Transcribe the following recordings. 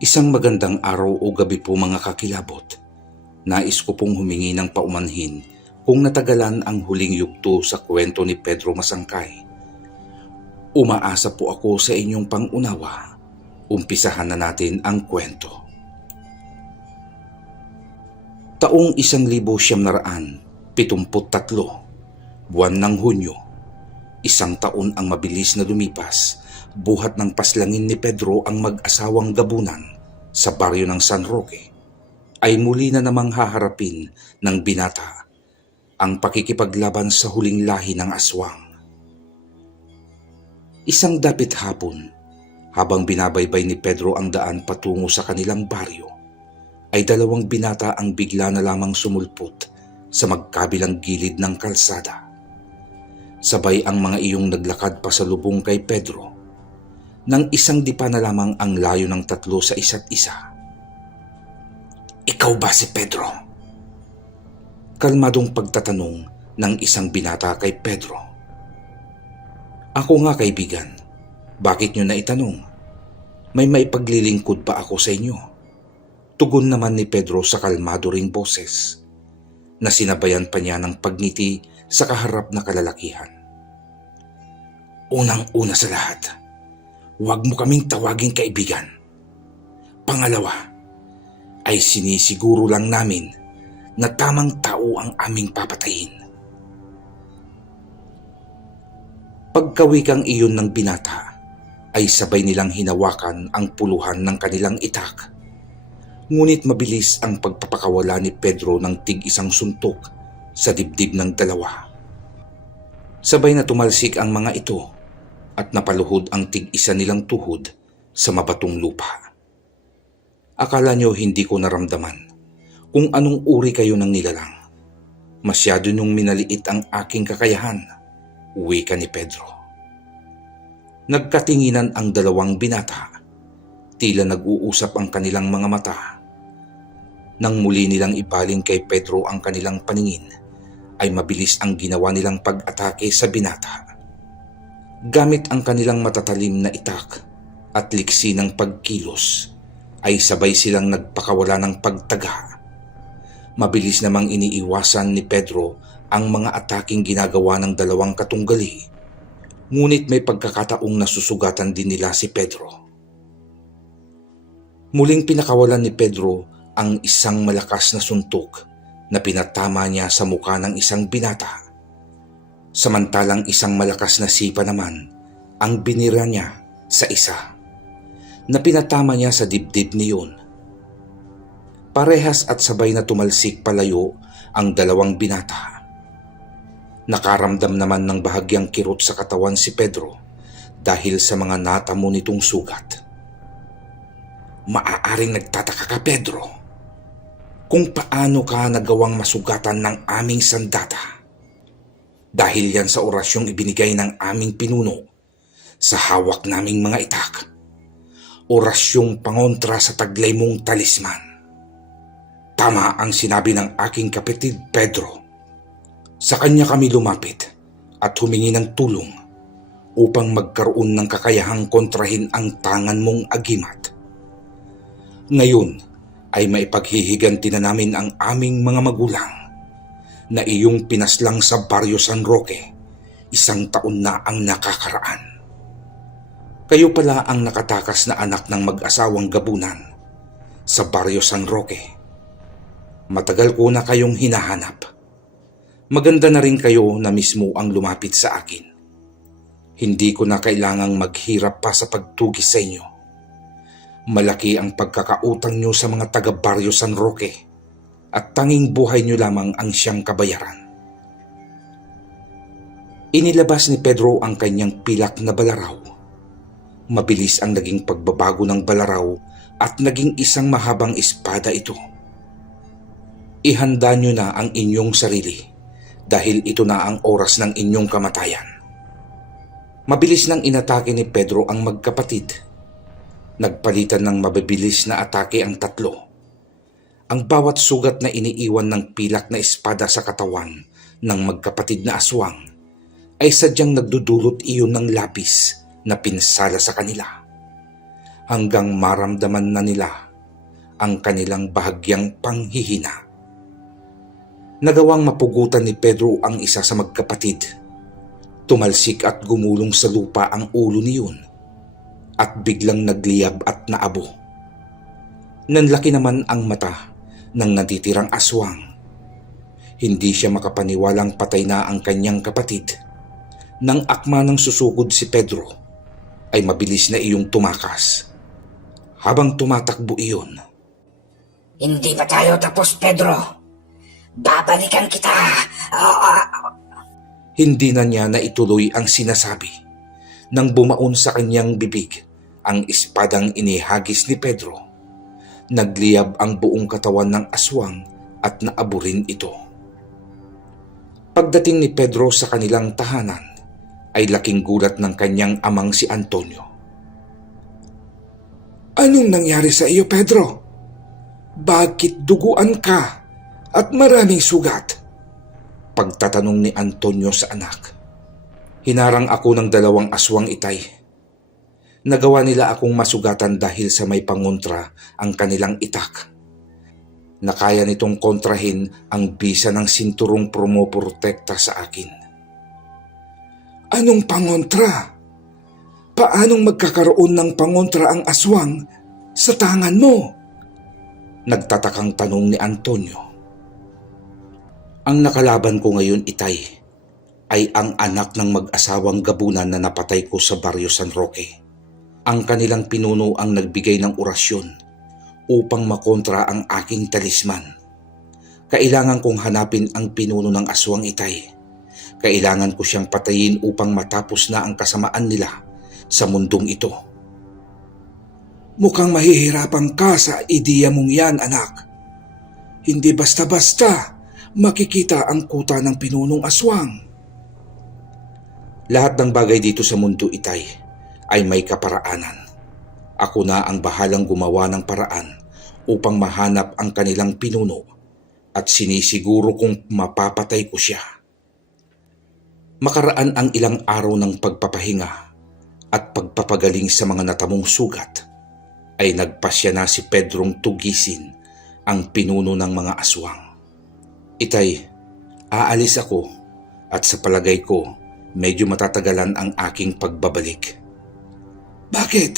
Isang magandang araw o gabi po mga kakilabot. Nais ko pong humingi ng paumanhin kung natagalan ang huling yugto sa kwento ni Pedro Masangkay. Umaasa po ako sa inyong pangunawa. Umpisahan na natin ang kwento. Taong 1973, buwan ng Hunyo, isang taon ang mabilis na lumipas, buhat ng paslangin ni Pedro ang mag-asawang gabunan sa baryo ng San Roque, ay muli na namang haharapin ng binata ang pakikipaglaban sa huling lahi ng aswang. Isang dapit hapon, habang binabaybay ni Pedro ang daan patungo sa kanilang baryo, ay dalawang binata ang bigla na lamang sumulpot sa magkabilang gilid ng kalsada. Sabay ang mga iyong naglakad pa sa lubong kay Pedro, nang isang dipa na lamang ang layo ng tatlo sa isa't isa. "Ikaw ba si Pedro?" Kalmadong pagtatanong ng isang binata kay Pedro. "Ako nga, kaibigan. Bakit nyo na itanong? May maipaglilingkod pa ako sa inyo." Tugon naman ni Pedro sa kalmado ring boses, na sinabayan pa niya ng pagngiti sa kaharap na kalalakihan. "Unang-una sa lahat, huwag mo kaming tawaging kaibigan. Pangalawa, ay sinisiguro lang namin na tamang tao ang aming papatayin." Pagkawikang iyon ng binata, ay sabay nilang hinawakan ang puluhan ng kanilang itak. Ngunit mabilis ang pagpapakawala ni Pedro ng tig-isang suntok sa dibdib ng dalawa. Sabay na tumalsik ang mga ito at napaluhod ang tig-isa nilang tuhod sa mabatong lupa. Akala nyo hindi ko naramdaman kung anong uri kayo ng nilalang. Masyado nyong minaliit ang aking kakayahan, wika ni Pedro. Nagkatinginan ang dalawang binata, tila nag-uusap ang kanilang mga mata. Nang muli nilang ibaling kay Pedro ang kanilang paningin, ay mabilis ang ginawa nilang pag-atake sa binata. Gamit ang kanilang matatalim na itak at liksi ng pagkilos, ay sabay silang nagpakawala ng pagtaga. Mabilis namang iniiwasan ni Pedro ang mga ataking ginagawa ng dalawang katunggali, ngunit may pagkakataong nasusugatan din nila si Pedro. Muling pinakawalan ni Pedro ang isang malakas na suntok na pinatama niya sa muka ng isang binata. Samantalang isang malakas na sipa naman ang binira niya sa isa, na pinatama niya sa dibdib niyon. Parehas at sabay na tumalsik palayo ang dalawang binata. Nakaramdam naman ng bahagyang kirot sa katawan si Pedro dahil sa mga natamo nitong sugat. Maaaring nagtataka ka, Pedro, kung paano ka nagawang masugatan ng aming sandata. Dahil yan sa orasyong ibinigay ng aming pinuno sa hawak naming mga itak. Orasyong pangontra sa taglay mong talisman. Tama ang sinabi ng aking kapatid Pedro. Sa kanya kami lumapit at humingi ng tulong upang magkaroon ng kakayahang kontrahin ang tangan mong agimat. Ngayon ay maipaghihiganti na namin ang aming mga magulang na iyong pinaslang sa baryo San Roque 1 taon na ang nakakaraan. Kayo pala ang nakatakas na anak ng mag-asawang gabunan sa baryo San Roque. Matagal ko na kayong hinahanap. Maganda na rin kayo na mismo ang lumapit sa akin. Hindi ko na kailangang maghirap pa sa pagtugis sa inyo. Malaki ang pagkakautang nyo sa mga taga-baryo San Roque at tanging buhay nyo lamang ang siyang kabayaran. Inilabas ni Pedro ang kanyang pilak na balaraw. Mabilis ang naging pagbabago ng balaraw at naging isang mahabang espada ito. Ihanda nyo na ang inyong sarili dahil ito na ang oras ng inyong kamatayan. Mabilis nang inatake ni Pedro ang magkapatid. Nagpalitan ng mabibilis na atake ang tatlo. Ang bawat sugat na iniiwan ng pilak na espada sa katawan ng magkapatid na aswang ay sadyang nagdudulot iyon ng lapis na pinsala sa kanila. hanggang maramdaman na nila ang kanilang bahagyang panghihina. Nagawang mapugutan ni Pedro ang isa sa magkapatid. Tumalsik at gumulong sa lupa ang ulo niyon at biglang nagliyab at naabo. Nanlaki naman ang mata ng natitirang aswang. Hindi siya makapaniwalang patay na ang kanyang kapatid. Nang akma ng susugod si Pedro, ay mabilis na iyong tumakas. Habang tumatakbo iyon, Hindi pa tayo tapos, Pedro. Babalikan kita. hindi na niya naituloy ang sinasabi. Nang bumaon sa kanyang bibig ang espadang inihagis ni Pedro, nagliyab ang buong katawan ng aswang at naabo rin ito. Pagdating ni Pedro sa kanilang tahanan, ay laking gulat ng kanyang amang si Antonio. Anong nangyari sa iyo, Pedro? Bakit duguan ka at maraming sugat? Pagtatanong ni Antonio sa anak. Hinarang ako ng 2 aswang, itay. Nagawa nila akong masugatan dahil sa may pangontra ang kanilang itak. Nakaya nitong kontrahin ang bisa ng sinturong promoprotekta sa akin. Anong pangontra? Paanong magkakaroon ng pangontra ang aswang sa tangan mo? Nagtatakang tanong ni Antonio. Ang nakalaban ko ngayon, itay, ay ang anak ng mag-asawang gabunan na napatay ko sa Baryo San Roque. Ang kanilang pinuno ang nagbigay ng orasyon upang makontra ang aking talisman. Kailangan kong hanapin ang pinuno ng aswang, itay. Kailangan ko siyang patayin upang matapos na ang kasamaan nila sa mundong ito. Mukhang mahihirapan ka sa ideya mong yan, anak. Hindi basta-basta makikita ang kuta ng pinunong aswang. Lahat ng bagay dito sa mundo, itay, ay may kaparaanan. Ako na ang bahalang gumawa ng paraan upang mahanap ang kanilang pinuno at sinisiguro kong mapapatay ko siya. Makaraan ang ilang araw ng pagpapahinga at pagpapagaling sa mga natamong sugat, ay nagpasya na si Pedrong tugisin ang pinuno ng mga aswang. Itay, aalis ako at sa palagay ko, medyo matatagalan ang aking pagbabalik. Bakit?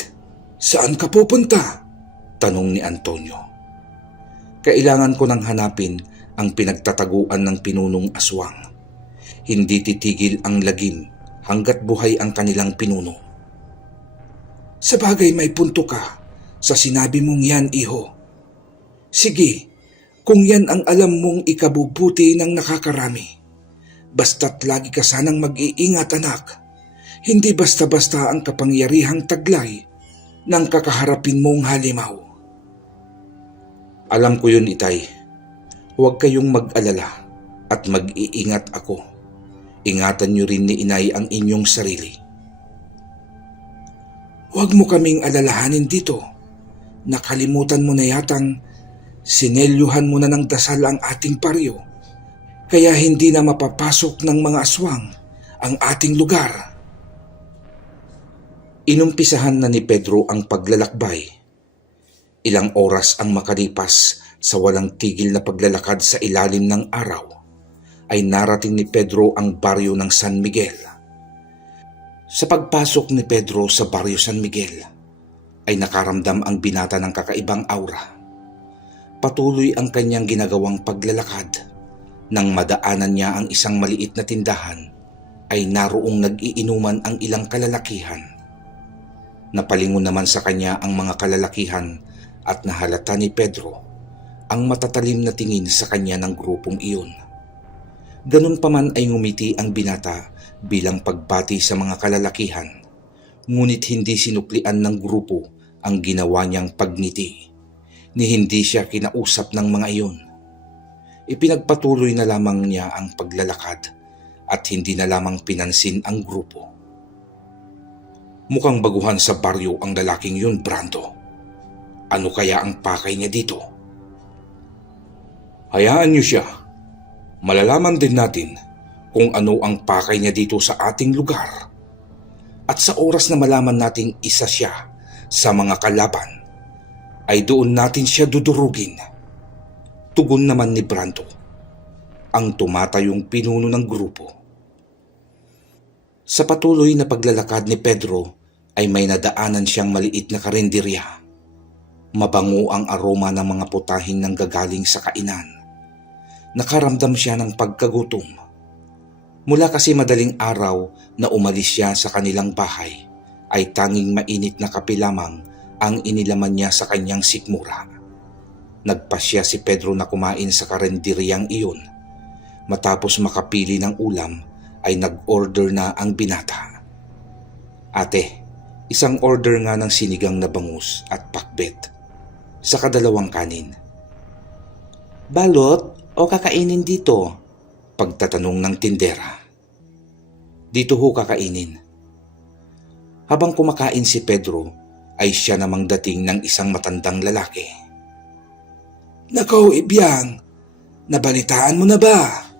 Saan ka pupunta? Tanong ni Antonio. Kailangan ko nang hanapin ang pinagtataguan ng pinunong aswang. Hindi titigil ang lagim hanggat buhay ang kanilang pinuno. Sa bagay may punto ka sa sinabi mong yan, iho. Sige, kung yan ang alam mong ikabubuti ng nakakarami. Basta't lagi ka sanang mag-iingat, anak. Hindi basta-basta ang kapangyarihang taglay ng kakaharapin mong halimaw. Alam ko yun, itay. Huwag kayong mag-alala at mag-iingat ako. Ingatan niyo rin ni inay ang inyong sarili. Huwag mo kaming alalahanin dito. Nakalimutan mo na yatang sinelyuhan mo na ng dasal ang ating paryo, kaya hindi na mapapasok ng mga aswang ang ating lugar. Inumpisahan na ni Pedro ang paglalakbay. Ilang oras ang makalipas sa walang tigil na paglalakad sa ilalim ng araw, ay narating ni Pedro ang baryo ng San Miguel. Sa pagpasok ni Pedro sa baryo San Miguel, ay nakaramdam ang binata ng kakaibang aura. Patuloy ang kanyang ginagawang paglalakad. Nang madaanan niya ang isang maliit na tindahan, ay naroong nag-iinuman ang ilang kalalakihan. Napalingon naman sa kanya ang mga kalalakihan at nahalata ni Pedro ang matatalim na tingin sa kanya ng grupong iyon. Ganun pa man ay ngumiti ang binata bilang pagbati sa mga kalalakihan, ngunit hindi sinuklian ng grupo ang ginawa niyang pagngiti. Ni hindi siya kinausap ng mga iyon. Ipinagpatuloy na lamang niya ang paglalakad at hindi na lamang pinansin ang grupo. Mukhang baguhan sa baryo ang lalaking yun, Brando. Ano kaya ang pakay niya dito? Hayaan niyo siya. Malalaman din natin kung ano ang pakay niya dito sa ating lugar. At sa oras na malaman nating isa siya sa mga kalaban, ay doon natin siya dudurugin. Tugon naman ni Brando, ang tumatayong pinuno ng grupo. Sa patuloy na paglalakad ni Pedro ay may nadaanan siyang maliit na karinderya. Mabango ang aroma ng mga putahing nanggagaling sa kainan. Nakaramdam siya ng pagkagutom. Mula kasi madaling araw na umalis siya sa kanilang bahay, ay tanging mainit na kape lamang ang inilaman niya sa kanyang sikmura. Nagpasya si Pedro na kumain sa karinderyang iyon. Matapos makapili ng ulam, ay nag-order na ang binata. Ate, isang order nga ng sinigang na bangus at pakbet, saka 2 kanin. Balot o kakainin dito? Pagtatanong ng tindera. Dito ho kakainin. Habang kumakain si Pedro, ay siya namang dating ng isang matandang lalaki. Nakaw, Ibyang, nabalitaan mo na ba?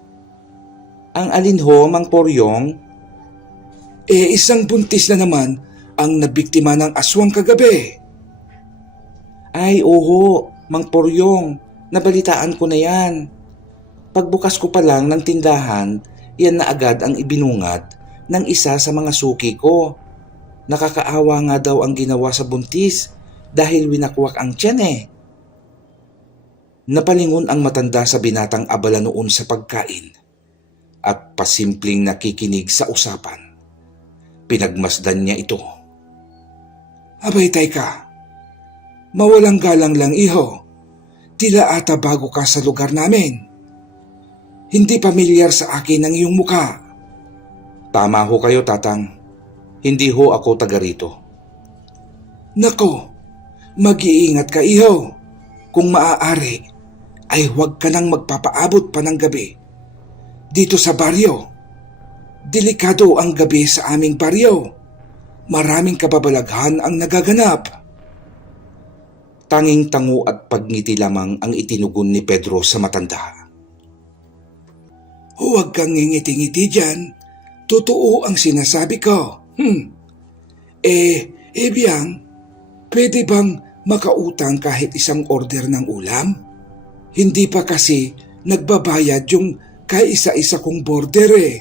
Ang alin ho, Mang Poryong? Isang buntis na naman ang nabiktima ng aswang kagabi. Ay, oho, Mang Poryong, nabalitaan ko na yan. Pagbukas ko pa lang ng tindahan, yan na agad ang ibinungad ng isa sa mga suki ko. Nakakaawa nga daw ang ginawa sa buntis dahil winakwak ang tiyan eh. Napalingon ang matanda sa binatang abala noon sa pagkain at pasimpleng nakikinig sa usapan. Pinagmasdan niya ito. Abay, teka. Mawalang galang lang, iho. Tila ata bago ka sa lugar namin. Hindi pamilyar sa akin ang iyong muka. Tama ho kayo, tatang. Hindi ho ako taga rito. Nako, mag-iingat ka, iho. Kung maaari, ay huwag ka nang magpapaabot pa ng gabi dito sa baryo. Delikado ang gabi sa aming baryo. Maraming kababalaghan ang nagaganap. Tanging tango at pagngiti lamang ang itinugon ni Pedro sa matanda. Huwag kang ngingiti-ngiti dyan. Totoo ang sinasabi ko. Biyang, pwede bang makautang kahit isang order ng ulam? Hindi pa kasi nagbabayad yung kaisa-isa kong border eh.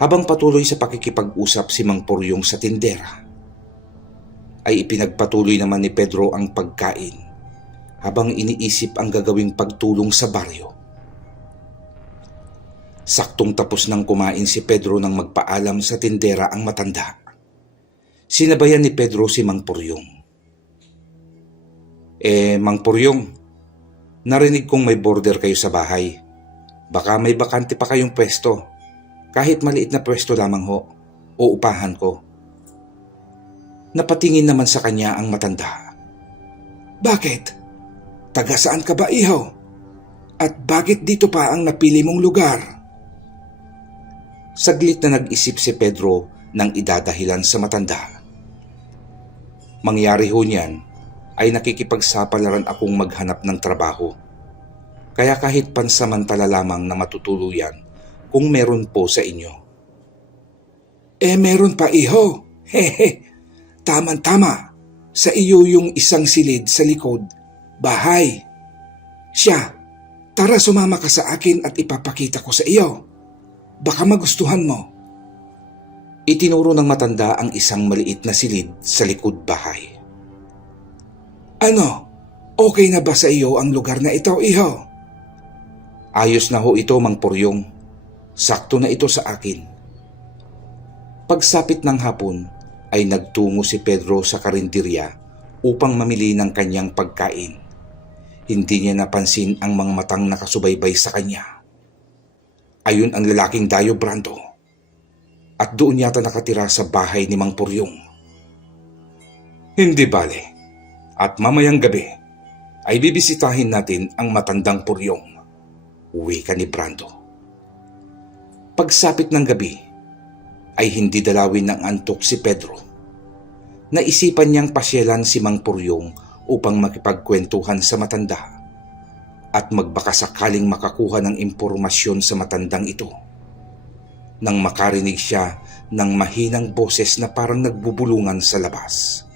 Habang patuloy sa pakikipag-usap si Mang Poryong sa tindera, ay ipinagpatuloy naman ni Pedro ang pagkain habang iniisip ang gagawing pagtulong sa baryo. Saktong tapos nang kumain si Pedro nang magpaalam sa tindera ang matanda. Sinabayan ni Pedro si Mang Poryong. Mang Poryong, narinig kong may border kayo sa bahay. Baka may bakante pa kayong pwesto. Kahit maliit na pwesto lamang ho, uupahan ko. Napatingin naman sa kanya ang matanda. Bakit? Taga saan ka ba, iho? At bakit dito pa ang napili mong lugar? Saglit na nag-isip si Pedro ng idadahilan sa matanda. Mangyari ho niyan ay nakikipagsapalaran akong maghanap ng trabaho. Kaya kahit pansamantala lamang na matutuluyan kung meron po sa inyo. Meron pa, iho. Hehe. Tama-tama. Sa iyo yung isang silid sa likod. Bahay. Siya, tara sumama ka sa akin at ipapakita ko sa iyo. Baka magustuhan mo. Itinuro ng matanda ang isang maliit na silid sa likod bahay. Ano? Okay na ba sa iyo ang lugar na ito, iho? Ayos na ho ito, Mang Poryong. Sakto na ito sa akin. Pagsapit ng hapon ay nagtungo si Pedro sa karinderya upang mamili ng kanyang pagkain. Hindi niya napansin ang mga matang nakasubaybay sa kanya. Ayun ang lalaking Dayo Brando. At doon yata nakatira sa bahay ni Mang Poryong. Hindi bale. At mamayang gabi ay bibisitahin natin ang matandang Poryong. Wika ni Brando. Pagsapit ng gabi ay hindi dalawin ng antok si Pedro. Naisipan niyang pasyelan si Mang Poryong upang makipagkwentuhan sa matanda at magbakasakaling makakuha ng impormasyon sa matandang ito. Nang makarinig siya ng mahinang boses na parang nagbubulungan sa labas.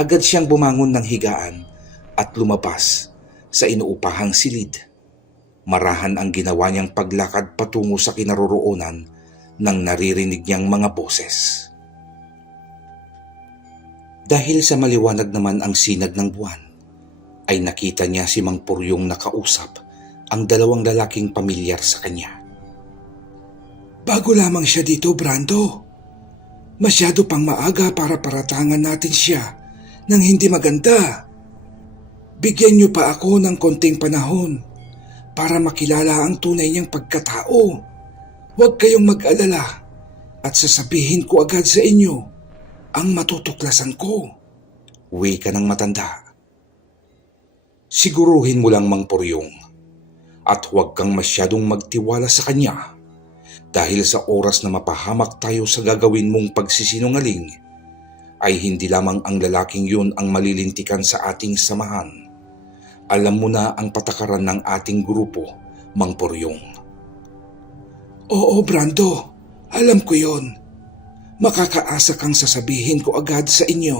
Agad siyang bumangon ng higaan at lumabas sa inuupahang silid. Marahan ang ginawa niyang paglakad patungo sa kinaroroonan ng naririnig niyang mga boses. Dahil sa maliwanag naman ang sinag ng buwan, ay nakita niya si Mang Puryong nakausap ang dalawang lalaking pamilyar sa kanya. Bago lamang siya dito, Brando. Masyado pang maaga para paratangan natin siya ng hindi maganda. Bigyan niyo pa ako ng konting panahon para makilala ang tunay niyang pagkatao. Huwag kayong mag-alala at sasabihin ko agad sa inyo ang matutuklasan ko. Wika ng matanda. Siguruhin mo lang, Mang Puryong, at huwag kang masyadong magtiwala sa kanya dahil sa oras na mapahamak tayo sa gagawin mong pagsisinungaling ay hindi lamang ang lalaking yun ang malilintikan sa ating samahan. Alam mo na ang patakaran ng ating grupo, Mang Puryong. Oo, Brando. Alam ko yon. Makakaasa kang sasabihin ko agad sa inyo.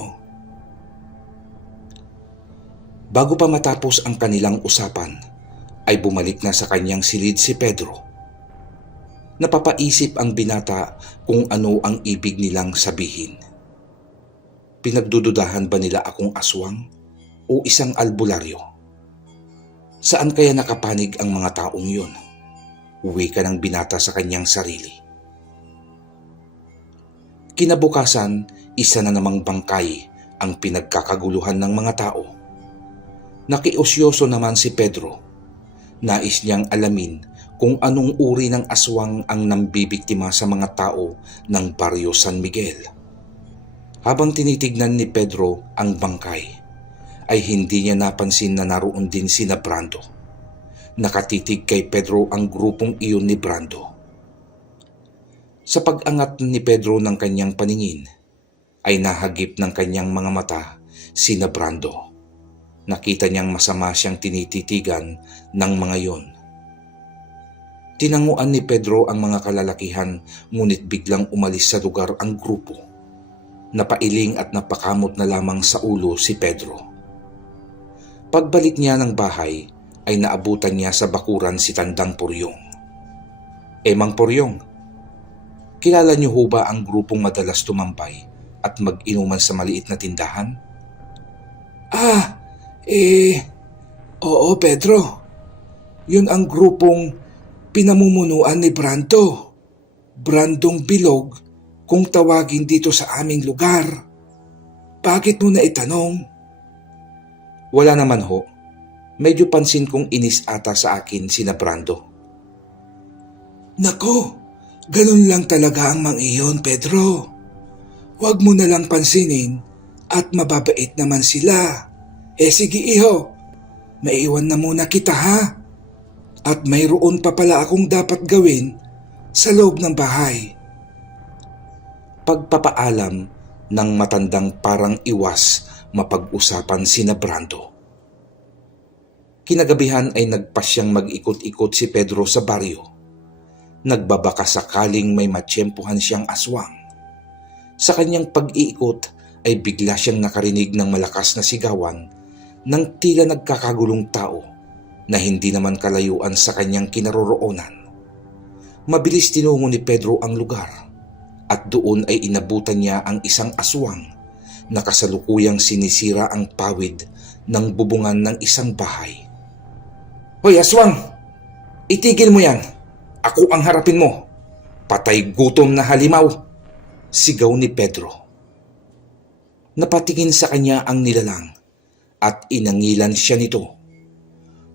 Bago pa matapos ang kanilang usapan, ay bumalik na sa kanyang silid si Pedro. Napapaisip ang binata kung ano ang ibig nilang sabihin. Pinagdududahan ba nila akong aswang o isang albularyo? Saan kaya nakapanig ang mga taong yun? Wika ng binata sa kanyang sarili. Kinabukasan, isa na namang bangkay ang pinagkakaguluhan ng mga tao. Nakiusyoso naman si Pedro. Nais niyang alamin kung anong uri ng aswang ang nambibiktima sa mga tao ng Baryo San Miguel. Habang tinitignan ni Pedro ang bangkay, ay hindi niya napansin na naroon din sina Brando. Nakatitig kay Pedro ang grupong iyon ni Brando. Sa pag-angat ni Pedro ng kanyang paningin, ay nahagip ng kanyang mga mata sina Brando. Nakita niyang masama siyang tinititigan ng mga yon. Tinanguan ni Pedro ang mga kalalakihan ngunit biglang umalis sa lugar ang grupo. Napailing at napakamot na lamang sa ulo si Pedro. Pagbalik niya ng bahay ay naabutan niya sa bakuran si Tandang Puryong. Mang Puryong, kilala niyo ho ba ang grupong madalas tumambay at mag-inuman sa maliit na tindahan? Oo Pedro. Yun ang grupong pinamumunuan ni Brando. Brandong Bilog kung tawagin dito sa aming lugar. Bakit mo na itanong? Wala naman ho. Medyo pansin kong inis ata sa akin sina Brando. Nako, ganun lang talaga ang mga iyon, Pedro. Huwag mo na lang pansinin at mababait naman sila. Sige iho, maiwan na muna kita ha. At mayroon pa pala akong dapat gawin sa loob ng bahay. Pagpapaalam ng matandang parang iwas mapag-usapan sina Brando. Kinagabihan ay nagpasyang mag-ikot-ikot si Pedro sa baryo. Nagbabaka sakaling may matsyempuhan siyang aswang. Sa kanyang pag-iikot ay bigla siyang nakarinig ng malakas na sigawan ng tila nagkakagulong tao na hindi naman kalayuan sa kanyang kinaroroonan. Mabilis tinungo ni Pedro ang lugar at doon ay inabutan niya ang isang aswang na kasalukuyang sinisira ang pawid ng bubungan ng isang bahay. Hoy aswang! Itigil mo yan! Ako ang harapin mo! Patay gutom na halimaw! Sigaw ni Pedro. Napatingin sa kanya ang nilalang at inangilan siya nito.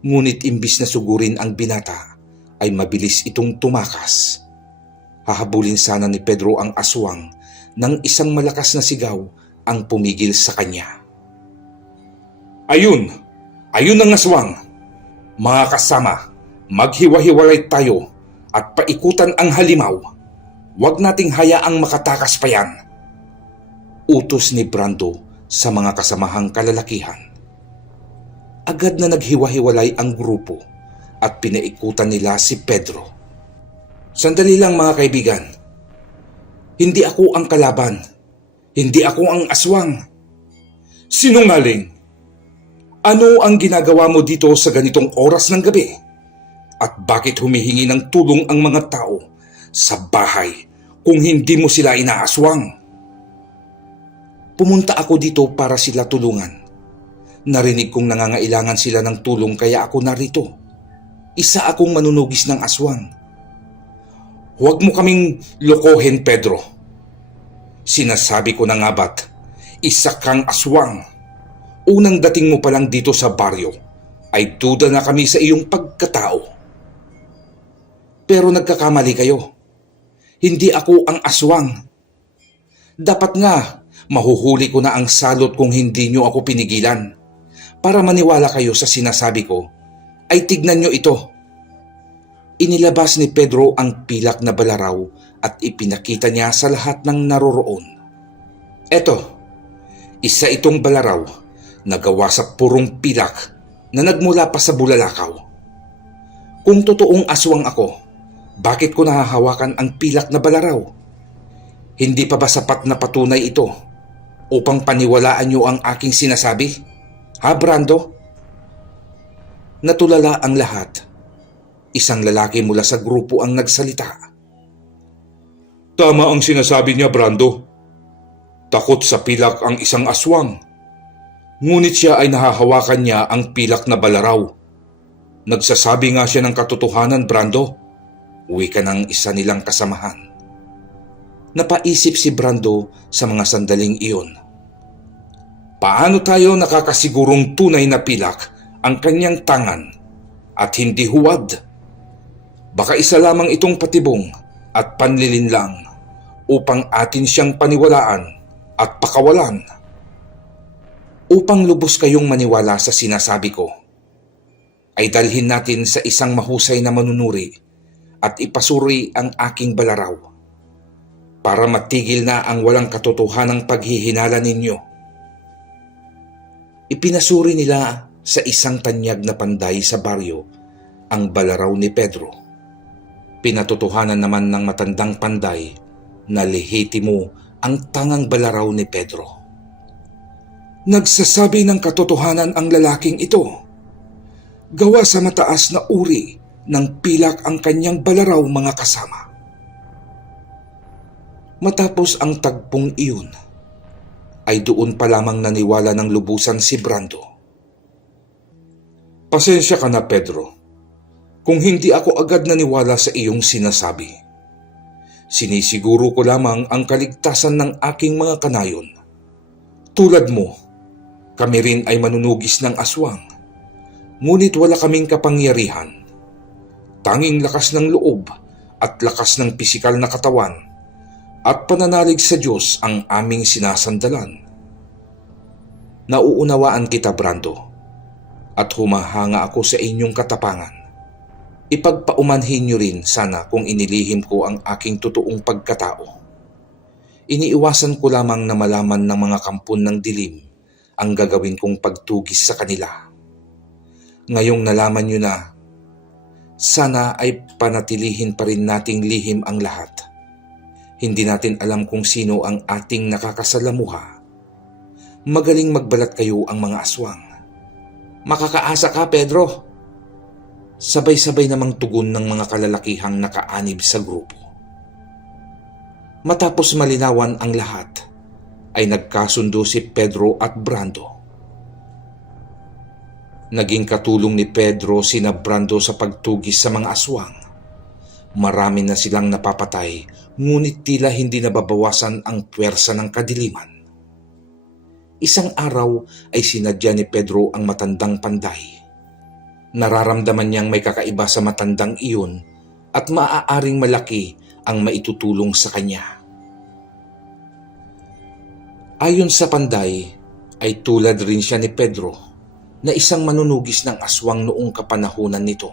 Ngunit imbis na sugurin ang binata, ay mabilis itong tumakas. Hahabulin sana ni Pedro ang aswang nang isang malakas na sigaw ang pumigil sa kanya. Ayun! Ayun ang aswang! Mga kasama, maghiwa-hiwalay tayo at paikutan ang halimaw. Huwag nating hayaang makatakas pa yan. Utos ni Brando sa mga kasamahang kalalakihan. Agad na naghiwa-hiwalay ang grupo at pinaikutan nila si Pedro. Sandali lang mga kaibigan. Hindi ako ang kalaban. Hindi ako ang aswang. Sinungaling! Ano ang ginagawa mo dito sa ganitong oras ng gabi? At bakit humihingi ng tulong ang mga tao sa bahay kung hindi mo sila inaaswang? Pumunta ako dito para sila tulungan. Narinig kong nangangailangan sila ng tulong kaya ako narito. Isa akong manunugis ng aswang. Huwag mo kaming lokohin, Pedro. Sinasabi ko na nga ba't isa kang aswang. Unang dating mo pa lang dito sa baryo ay duda na kami sa iyong pagkatao. Pero nagkakamali kayo. Hindi ako ang aswang. Dapat nga, mahuhuli ko na ang salot kung hindi nyo ako pinigilan. Para maniwala kayo sa sinasabi ko, ay tignan nyo ito. Inilabas ni Pedro ang pilak na balaraw at ipinakita niya sa lahat ng naroroon. Eto, isa itong balaraw na gawa sa purong pilak na nagmula pa sa bulalakaw. Kung totoong aswang ako, bakit ko nahahawakan ang pilak na balaraw? Hindi pa ba sapat na patunay ito upang paniwalaan niyo ang aking sinasabi? Ha, Brando? Natulala ang lahat. Isang lalaki mula sa grupo ang nagsalita. Tama ang sinasabi niya, Brando. Takot sa pilak ang isang aswang. Ngunit siya ay nahahawakan niya ang pilak na balaraw. Nagsasabi nga siya ng katotohanan, Brando. Uwi ka ng isa nilang kasamahan. Napaisip si Brando sa mga sandaling iyon. Paano tayo nakakasigurong tunay na pilak ang kanyang tangan at hindi huwad? Baka isa lamang itong patibong at panlilin lang upang atin siyang paniwalaan at pakawalan. Upang lubos kayong maniwala sa sinasabi ko, ay dalhin natin sa isang mahusay na manunuri at ipasuri ang aking balaraw para matigil na ang walang katotohanang paghihinala ninyo. Ipinasuri nila sa isang tanyag na panday sa baryo ang balaraw ni Pedro. Pinatotohanan naman ng matandang panday na lehitimo ang tangang balaraw ni Pedro. Nagsasabi ng katotohanan ang lalaking ito. Gawa sa mataas na uri ng pilak ang kanyang balaraw, mga kasama. Matapos ang tagpong iyon, ay doon pa lamang naniwala ng lubusan si Brando. Pasensya ka na, Pedro, kung hindi ako agad naniwala sa iyong sinasabi. Sinisiguro ko lamang ang kaligtasan ng aking mga kanayon. Tulad mo, kami rin ay manunugis ng aswang, ngunit wala kaming kapangyarihan. Tanging lakas ng loob at lakas ng pisikal na katawan at pananalig sa Diyos ang aming sinasandalan. Nauunawaan kita, Brando, at humahanga ako sa inyong katapangan. Ipagpaumanhin niyo rin sana kung inilihim ko ang aking totoong pagkatao. Iniiwasan ko lamang na malaman ng mga kampon ng dilim ang gagawin kong pagtugis sa kanila. Ngayong nalaman niyo na, sana ay panatilihin pa rin nating lihim ang lahat. Hindi natin alam kung sino ang ating nakakasalamuha. Magaling magbalat kayo ang mga aswang. Makakaasa ka, Pedro. Sabay-sabay namang tugon ng mga kalalakihang nakaanib sa grupo. Matapos malinawan ang lahat, ay nagkasundo si Pedro at Brando. Naging katulong ni Pedro sina Brando sa pagtugis sa mga aswang. Marami na silang napapatay, ngunit tila hindi nababawasan ang puwersa ng kadiliman. Isang araw ay sinadya ni Pedro ang matandang panday. Nararamdaman niyang may kakaiba sa matandang iyon at maaaring malaki ang maitutulong sa kanya. Ayon sa panday, ay tulad rin siya ni Pedro na isang manunugis ng aswang noong kapanahunan nito.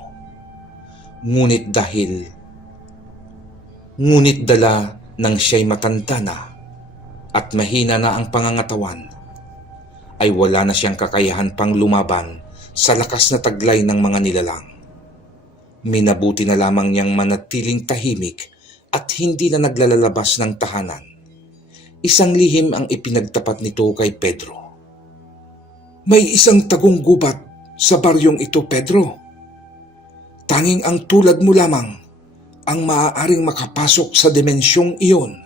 Ngunit dala nang siya'y matanda na at mahina na ang pangangatawan, ay wala na siyang kakayahan pang lumaban sa lakas na taglay ng mga nilalang. Minabuti na lamang niyang manatiling tahimik at hindi na naglalabas ng tahanan. Isang lihim ang ipinagtapat nito kay Pedro. May isang tagong gubat sa baryong ito, Pedro. Tanging ang tulad mo lamang ang maaaring makapasok sa dimensyong iyon.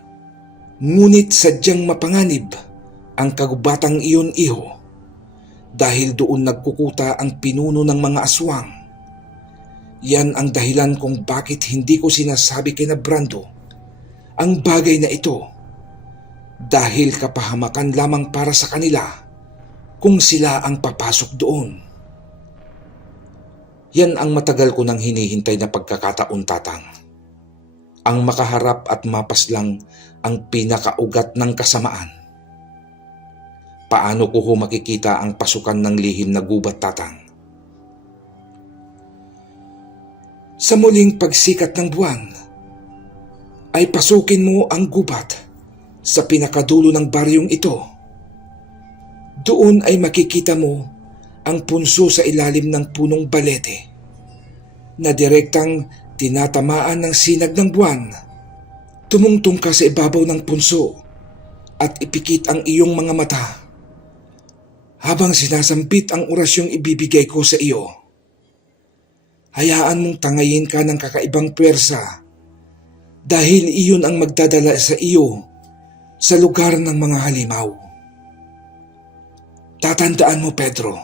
Ngunit sadyang mapanganib ang kagubatang iyon, iho, dahil doon nagkukuta ang pinuno ng mga aswang. Yan ang dahilan kung bakit hindi ko sinasabi kina Brando ang bagay na ito, dahil kapahamakan lamang para sa kanila kung sila ang papasok doon. Yan ang matagal ko nang hinihintay na pagkakataon, Tatang. Ang makaharap at mapaslang ang pinakaugat ng kasamaan. Paano ko makikita ang pasukan ng lihim na gubat, Tatang? Sa muling pagsikat ng buwan, ay pasukin mo ang gubat sa pinakadulo ng baryong ito. Doon ay makikita mo ang punso sa ilalim ng punong balete na direktang tinatamaan ng sinag ng buwan. Tumungtong ka sa ibabaw ng punso at ipikit ang iyong mga mata habang sinasambit ang orasyong ibibigay ko sa iyo. Hayaan mong tangayin ka ng kakaibang pwersa dahil iyon ang magdadala sa iyo sa lugar ng mga halimaw. Tatandaan mo, Pedro,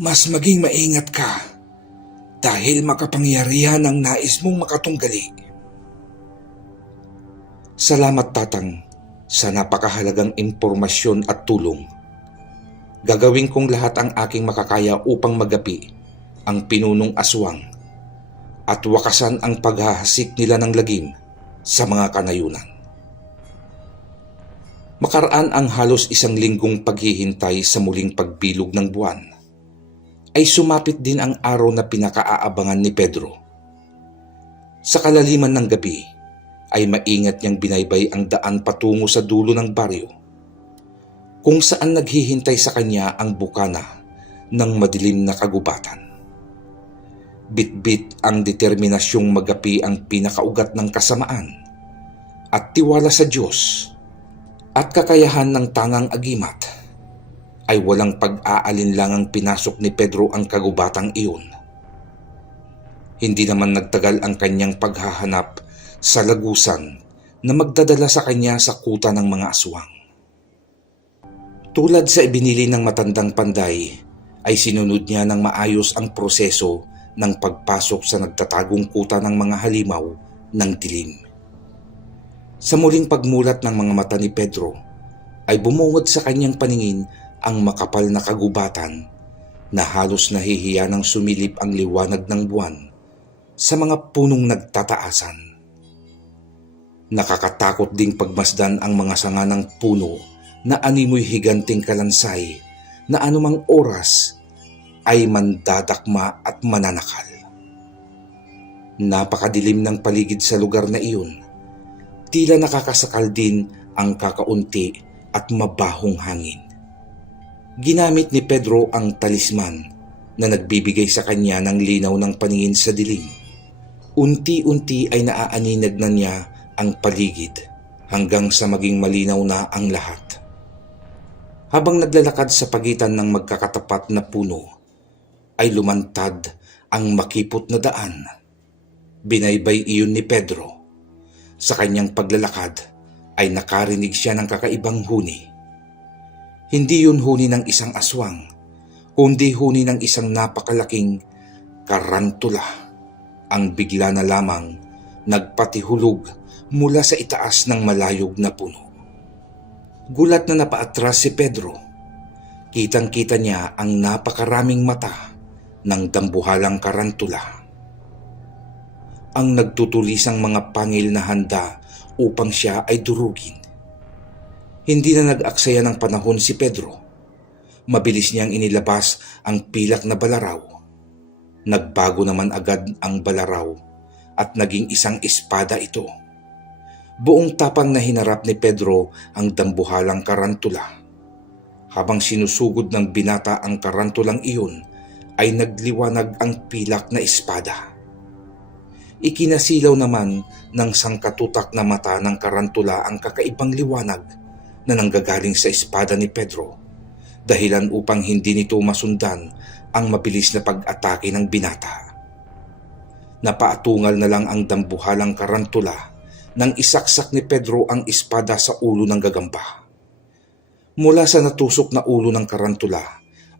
mas maging maingat ka dahil makapangyarihan ang nais mong makatunggali. Salamat, Tatang, sa napakahalagang impormasyon at tulong. Gagawin kong lahat ang aking makakaya upang magapi ang pinunong aswang at wakasan ang paghahasik nila ng lagim sa mga kanayunan. Makaraan ang halos 1 linggong paghihintay sa muling pagbilog ng buwan, ay sumapit din ang araw na pinakaaabangan ni Pedro. Sa kalaliman ng gabi, ay maingat niyang binaybay ang daan patungo sa dulo ng baryo, kung saan naghihintay sa kanya ang bukana ng madilim na kagubatan. Bitbit ang determinasyong magapi ang pinakaugat ng kasamaan at tiwala sa Diyos at kakayahan ng tangang agimat, ay walang pag-aalinlangang pinasok ni Pedro ang kagubatang iyon. Hindi naman nagtagal ang kanyang paghahanap sa lagusan na magdadala sa kanya sa kuta ng mga aswang. Tulad sa ibinili ng matandang panday, ay sinunod niya ng maayos ang proseso ng pagpasok sa nagtatagong kuta ng mga halimaw ng dilim. Sa muling pagmulat ng mga mata ni Pedro, ay bumungad sa kanyang paningin ang makapal na kagubatan na halos nahihiya ng sumilip ang liwanag ng buwan sa mga punong nagtataasan. Nakakatakot ding pagmasdan ang mga sanga ng puno na animoy higanting kalansay na anumang oras ay mandadakma at mananakal. Napakadilim ng paligid sa lugar na iyon. Tila nakakasakal din ang kakaunti at mabahong hangin. Ginamit ni Pedro ang talisman na nagbibigay sa kanya ng linaw ng paningin sa dilim. Unti-unti ay naaaninag na niya ang paligid hanggang sa maging malinaw na ang lahat. Habang naglalakad sa pagitan ng magkakatapat na puno, ay lumantad ang makipot na daan. Binaybay iyon ni Pedro. Sa kanyang paglalakad ay nakarinig siya ng kakaibang huni. Hindi yun huni ng isang aswang, kundi huni ng isang napakalaking karantula ang bigla na lamang nagpatihulog mula sa itaas ng malayog na puno. Gulat na napaatras si Pedro. Kitang-kita niya ang napakaraming mata ng dambuhalang karantula. Ang nagtutulisang mga pangil na handa upang siya ay durugin. Hindi na nag-aksaya ng panahon si Pedro. Mabilis niyang inilabas ang pilak na balaraw. Nagbago naman agad ang balaraw at naging isang espada ito. Buong tapang na hinarap ni Pedro ang dambuhalang karantula. Habang sinusugod ng binata ang karantulang iyon, ay nagliwanag ang pilak na espada. Ikinasilaw naman ng sangkatutak na mata ng karantula ang kakaibang liwanag na nanggagaling sa espada ni Pedro dahilan upang hindi nito masundan ang mabilis na pag-atake ng binata. Napaatungal na lang ang dambuhalang karantula nang isaksak ni Pedro ang espada sa ulo ng gagamba. Mula sa natusok na ulo ng karantula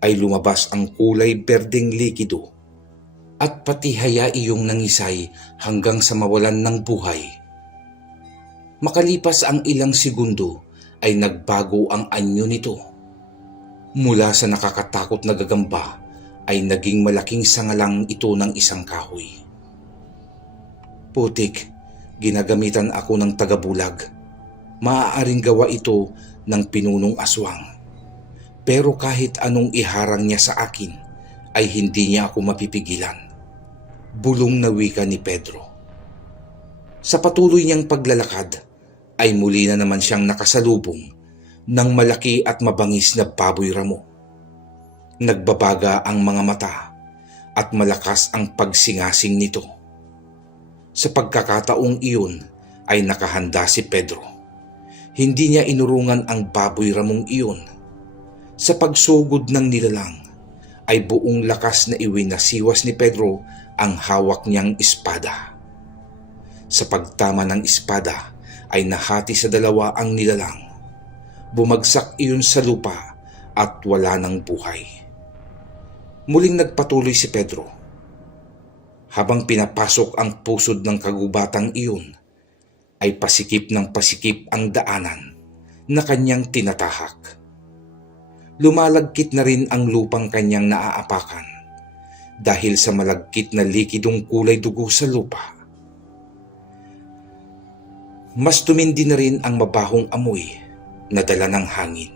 ay lumabas ang kulay berdeng likido at pati hayai yung nangisay hanggang sa mawalan ng buhay. Makalipas ang ilang segundo ay nagbago ang anyo nito. Mula sa nakakatakot na gagamba ay naging malaking sangalang ito ng isang kahoy. Putik, ginagamitan ako ng tagabulag. Maaaring gawa ito ng pinunong aswang. Pero kahit anong iharang niya sa akin ay hindi niya ako mapipigilan. Bulong na wika ni Pedro. Sa patuloy niyang paglalakad ay muli na naman siyang nakasalubong ng malaki at mabangis na baboy ramo. Nagbabaga ang mga mata at malakas ang pagsingasing nito. Sa pagkakataong iyon ay nakahanda si Pedro. Hindi niya inurungan ang baboy ramong iyon. Sa pagsugod ng nilalang ay buong lakas na iwinasiwas ni Pedro ang hawak niyang espada. Sa pagtama ng espada ay nahati sa dalawa ang nilalang. Bumagsak iyon sa lupa at wala ng buhay. Muling nagpatuloy si Pedro. Habang pinapasok ang pusod ng kagubatang iyon, ay pasikip ng pasikip ang daanan na kanyang tinatahak. Lumalagkit na rin ang lupang kanyang naaapakan dahil sa malagkit na likidong kulay dugo sa lupa. Mas tumindi na rin ang mabahong amoy na dala ng hangin.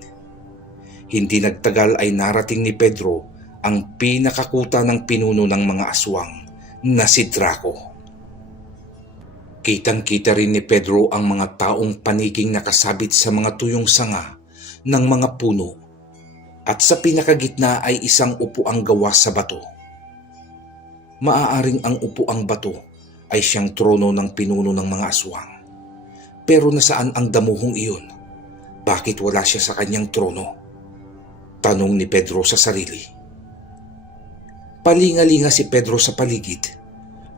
Hindi nagtagal ay narating ni Pedro ang pinakakuta ng pinuno ng mga aswang na si Draco. Kitang-kita rin ni Pedro ang mga taong paniging nakasabit sa mga tuyong sanga ng mga puno at sa pinakagitna ay isang upuang gawa sa bato. Maaaring ang upuang bato ay siyang trono ng pinuno ng mga aswang. Pero nasaan ang damuhong iyon? Bakit wala siya sa kanyang trono? Tanong ni Pedro sa sarili. Palingalinga si Pedro sa paligid,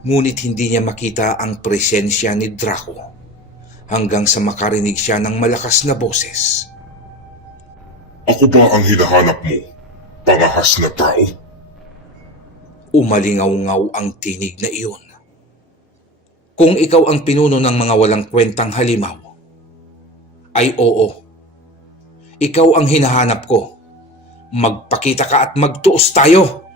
ngunit hindi niya makita ang presensya ni Draco hanggang sa makarinig siya ng malakas na boses. Ako ba ang hinahanap mo, pangahas na tao? Umalingaw-ngaw ang tinig na iyon. Kung ikaw ang pinuno ng mga walang kwentang halimaw, ay oo. Ikaw ang hinahanap ko. Magpakita ka at magtuos tayo.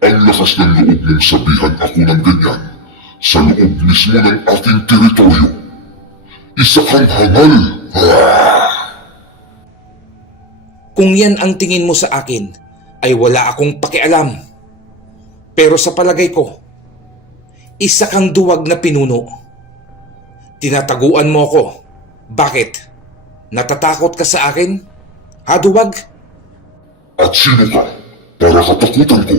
Ang lakas ng loob mong sabihan ako ng ganyan sa loob mismo ng ating teritoryo. Isa kang hangal. Kung yan ang tingin mo sa akin, ay wala akong pakialam. Pero sa palagay ko, isa kang duwag na pinuno. Tinataguan mo ako. Bakit? Natatakot ka sa akin? Ha, duwag? At sino ka para katakutan ko?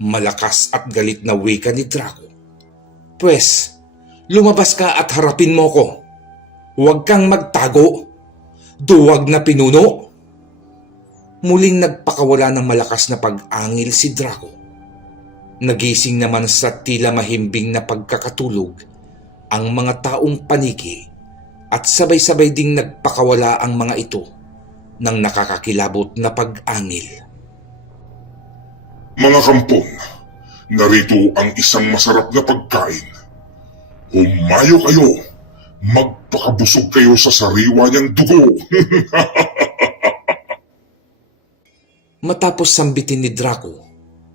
Malakas at galit na wika ni Draco. Pwes, lumabas ka at harapin mo ko. Huwag kang magtago. Duwag na pinuno. Muling nagpakawala ng malakas na pag-angil si Draco. Nagising naman sa tila mahimbing na pagkakatulog ang mga taong paniki at sabay-sabay ding nagpakawala ang mga ito ng nakakakilabot na pag-angil. Mga kampon, narito ang isang masarap na pagkain. Humayo kayo, magpakabusog kayo sa sariwa niyang dugo. Matapos sambitin ni Draco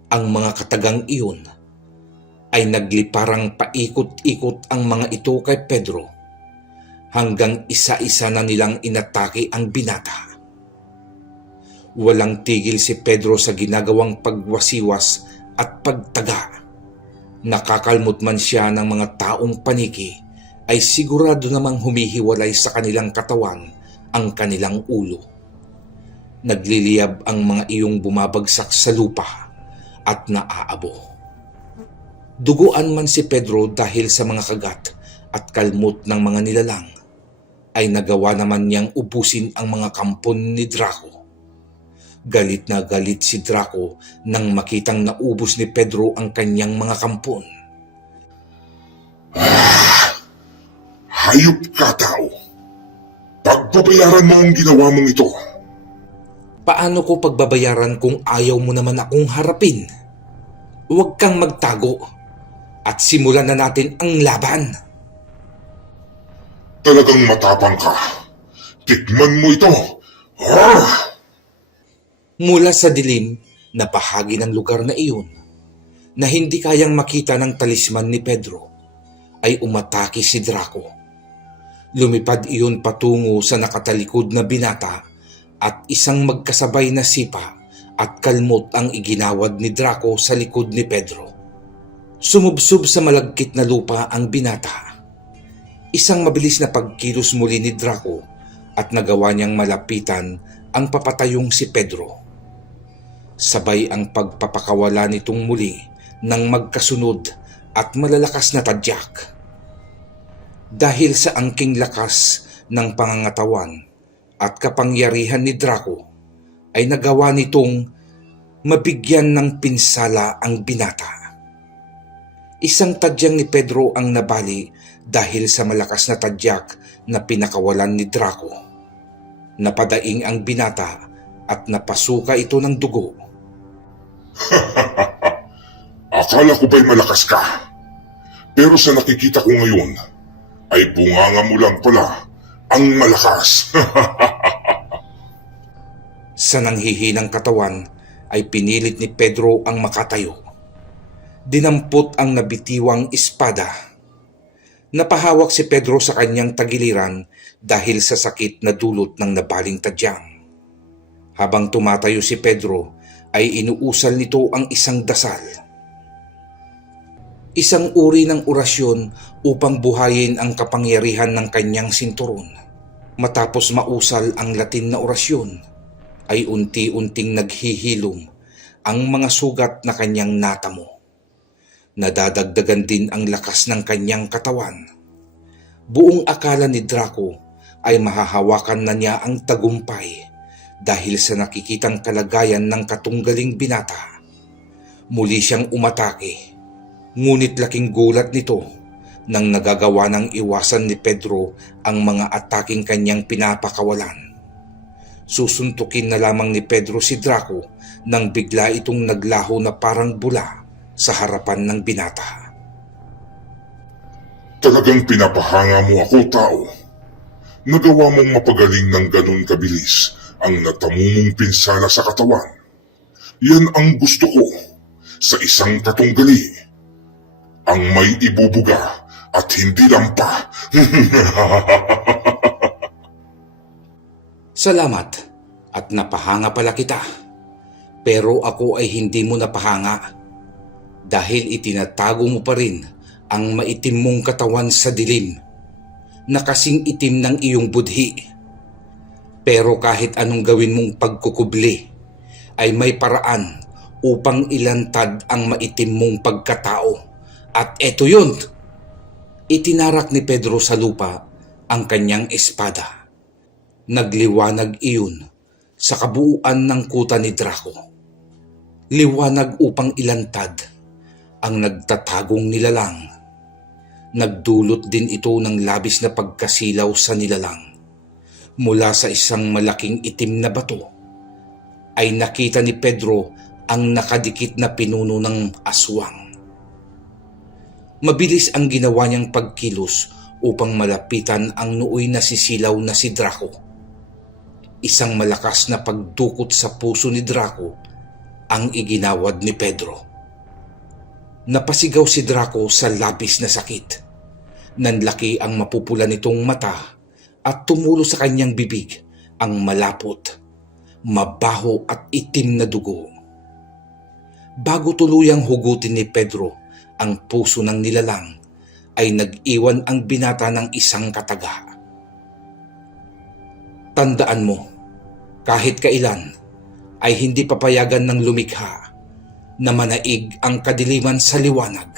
ang mga katagang iyon, ay nagliparang paikot-ikot ang mga ito kay Pedro hanggang isa-isa na nilang inatake ang binata. Walang tigil si Pedro sa ginagawang pagwasiwas at pagtaga. Nakakalmot man siya ng mga taong paniki, ay sigurado namang humihiwalay sa kanilang katawan ang kanilang ulo. Nagliliyab ang mga iyong bumabagsak sa lupa at naaabo. Duguan man si Pedro dahil sa mga kagat at kalmot ng mga nilalang, ay nagawa naman niyang ubusin ang mga kampon ni Draco. Galit na galit si Draco nang makitang naubos ni Pedro ang kanyang mga kampon. Hayop ka, tao! Pagbabayaran mo ang ginawa mong ito. Paano ko pagbabayaran kung ayaw mo naman akong harapin? Huwag kang magtago at simulan na natin ang laban. Talagang matapang ka. Tikman mo ito. Ah! Mula sa dilim na bahagi ng lugar na iyon, na hindi kayang makita ng talisman ni Pedro, ay umatake si Draco. Lumipad iyon patungo sa nakatalikod na binata at isang magkasabay na sipa at kalmot ang iginawad ni Draco sa likod ni Pedro. Sumubsob sa malagkit na lupa ang binata. Isang mabilis na pagkilos muli ni Draco at nagawa niyang malapitan ang papatayong si Pedro. Sabay ang pagpapakawala nitong muli ng magkasunod at malalakas na tadyak. Dahil sa angking lakas ng pangangatawan at kapangyarihan ni Draco, ay nagawa nitong mabigyan ng pinsala ang binata. Isang tadyang ni Pedro ang nabali dahil sa malakas na tadyak na pinakawalan ni Draco. Napadaing ang binata at napasuka ito ng dugo. Akala ko ba'y malakas ka? Pero sa nakikita ko ngayon, ay bunganga mo lang pala ang malakas. Sa nanghihinang katawan ay pinilit ni Pedro ang makatayo. Dinampot ang nabitiwang espada. Napahawak si Pedro sa kanyang tagiliran dahil sa sakit na dulot ng nabaling tadyang. Habang tumatayo si Pedro, ay inuusal nito ang isang dasal. Isang uri ng orasyon upang buhayin ang kapangyarihan ng kanyang sinturon. Matapos mausal ang Latin na orasyon, ay unti-unting naghihilom ang mga sugat na kanyang natamo. Nadadagdagan din ang lakas ng kanyang katawan. Buong akala ni Draco ay mahahawakan na niya ang tagumpay dahil sa nakikitang kalagayan ng katunggaling binata. Muli siyang umatake, ngunit laking gulat nito nang nagagawa ng iwasan ni Pedro ang mga ataking kanyang pinapakawalan. Susuntukin na lamang ni Pedro si Draco nang bigla itong naglaho na parang bula sa harapan ng binata. Talagang pinapahanga mo ako, tao. Nagawa mong mapagaling ng ganun kabilis ang natamumong pinsala sa katawan. Yan ang gusto ko sa isang katunggali. Ang may ibubuga at hindi lampa. Salamat at napahanga pala kita. Pero ako ay hindi mo napahanga dahil itinatago mo pa rin ang maitim mong katawan sa dilim na kasing itim ng iyong budhi. Pero kahit anong gawin mong pagkukubli, ay may paraan upang ilantad ang maitim mong pagkatao. At eto yun! Itinarak ni Pedro sa lupa ang kanyang espada. Nagliwanag iyon sa kabuuan ng kuta ni Draco. Liwanag upang ilantad ang nagtatagong nilalang. Nagdulot din ito ng labis na pagkasilaw sa nilalang. Mula sa isang malaking itim na bato, ay nakita ni Pedro ang nakadikit na pinuno ng aswang. Mabilis ang ginawa niyang pagkilos upang malapitan ang nooy nasisilaw na si Draco. Isang malakas na pagdukot sa puso ni Draco ang iginawad ni Pedro. Napasigaw si Draco sa labis na sakit. Nanlaki ang mapupula nitong mata at tumulo sa kanyang bibig ang malapot, mabaho at itim na dugo. Bago tuluyang hugutin ni Pedro ang puso ng nilalang, ay nag-iwan ang binata ng isang kataga. Tandaan mo, kahit kailan ay hindi papayagan ng lumikha na manaig ang kadiliman sa liwanag.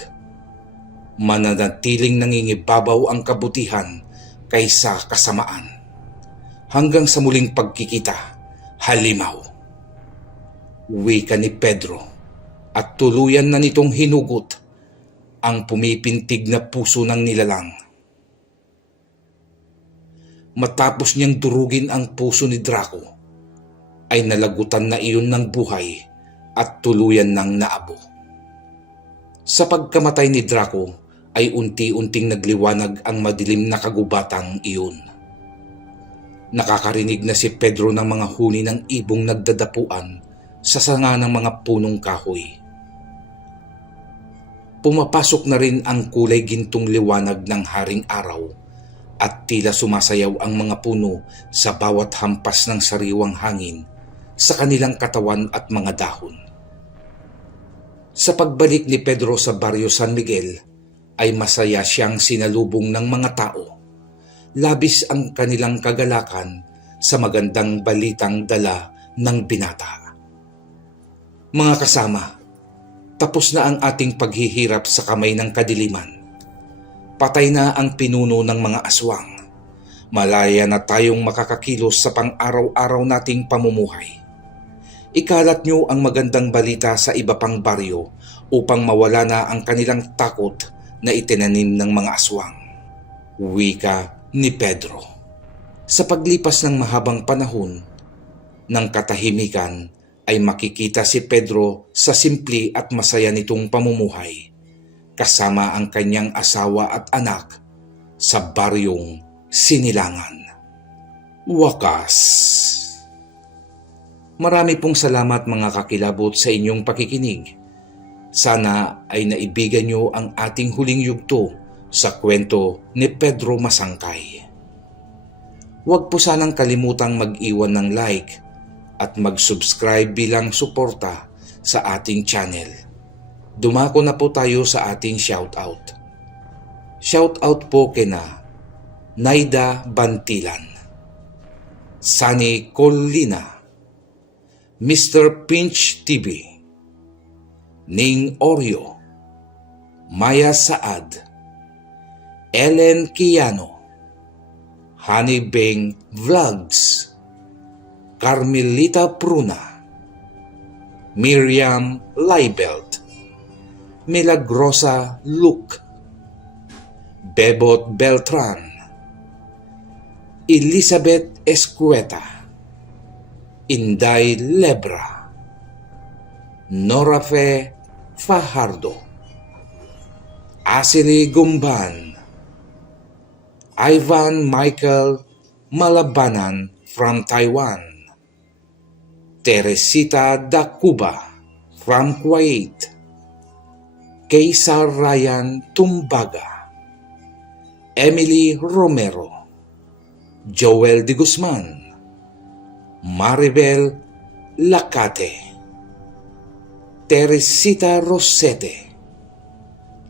Mananatiling nangingibabaw ang kabutihan kaysa kasamaan. Hanggang sa muling pagkikita, halimaw. Wika ni Pedro at tuluyan na nitong hinugot ang pumipintig na puso ng nilalang. Matapos niyang durugin ang puso ni Draco, ay nalagutan na iyon ng buhay at tuluyan ng naabo. Sa pagkamatay ni Draco ay unti-unting nagliwanag ang madilim na kagubatang iyon. Nakakarinig na si Pedro ng mga huni ng ibong nagdadapuan sa sanga ng mga punong kahoy. Pumapasok na rin ang kulay gintong liwanag ng haring araw at tila sumasayaw ang mga puno sa bawat hampas ng sariwang hangin sa kanilang katawan at mga dahon. Sa pagbalik ni Pedro sa Barrio San Miguel ay masaya siyang sinalubong ng mga tao. Labis ang kanilang kagalakan sa magandang balitang dala ng binata. Mga kasama, tapos na ang ating paghihirap sa kamay ng kadiliman. Patay na ang pinuno ng mga aswang. Malaya na tayong makakakilos sa pang-araw-araw nating pamumuhay. Ikalat niyo ang magandang balita sa iba pang baryo upang mawala na ang kanilang takot na itinanim ng mga aswang. Wika ni Pedro. Sa paglipas ng mahabang panahon ng katahimikan ay makikita si Pedro sa simple at masaya nitong pamumuhay kasama ang kanyang asawa at anak sa baryong Sinilangan. Wakas. Marami pong salamat mga kakilabot sa inyong pakikinig. Sana ay naibigan nyo ang ating huling yugto sa kwento ni Pedro Masangkay. Huwag po sanang kalimutang mag-iwan ng like at mag-subscribe bilang suporta sa ating channel. Dumako na po tayo sa ating shoutout. Shoutout po kina Naida Bantilan, Sunny Colina, Mr. Pinch TV, Ning Oreo, Maya Saad, Ellen Kiano, Honey Beng Vlogs, Carmelita Pruna, Miriam Leibelt, Milagrosa Luke, Bebot Beltran, Elizabeth Escueta, Inday Lebra, Norafe Fajardo, Asili Gumban, Ivan Michael Malabanan from Taiwan, Teresita da Cuba from Kuwait, Kaysar Ryan Tumbaga, Emily Romero, Joel de Guzman, Maribel Lacate, Teresita Rosete,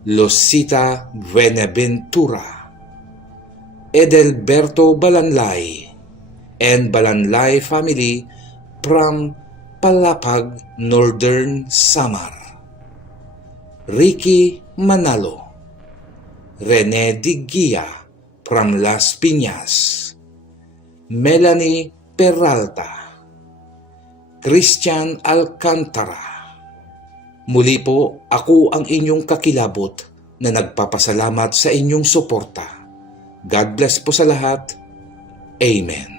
Losita Buenaventura, Edelberto Balanlay, and Balanlay family from Palapag, Northern Samar, Ricky Manalo, Rene Digia from Las Piñas, Melanie Peralta, Christian Alcantara. Muli po, ako ang inyong kakilabot na nagpapasalamat sa inyong suporta. God bless po sa lahat. Amen.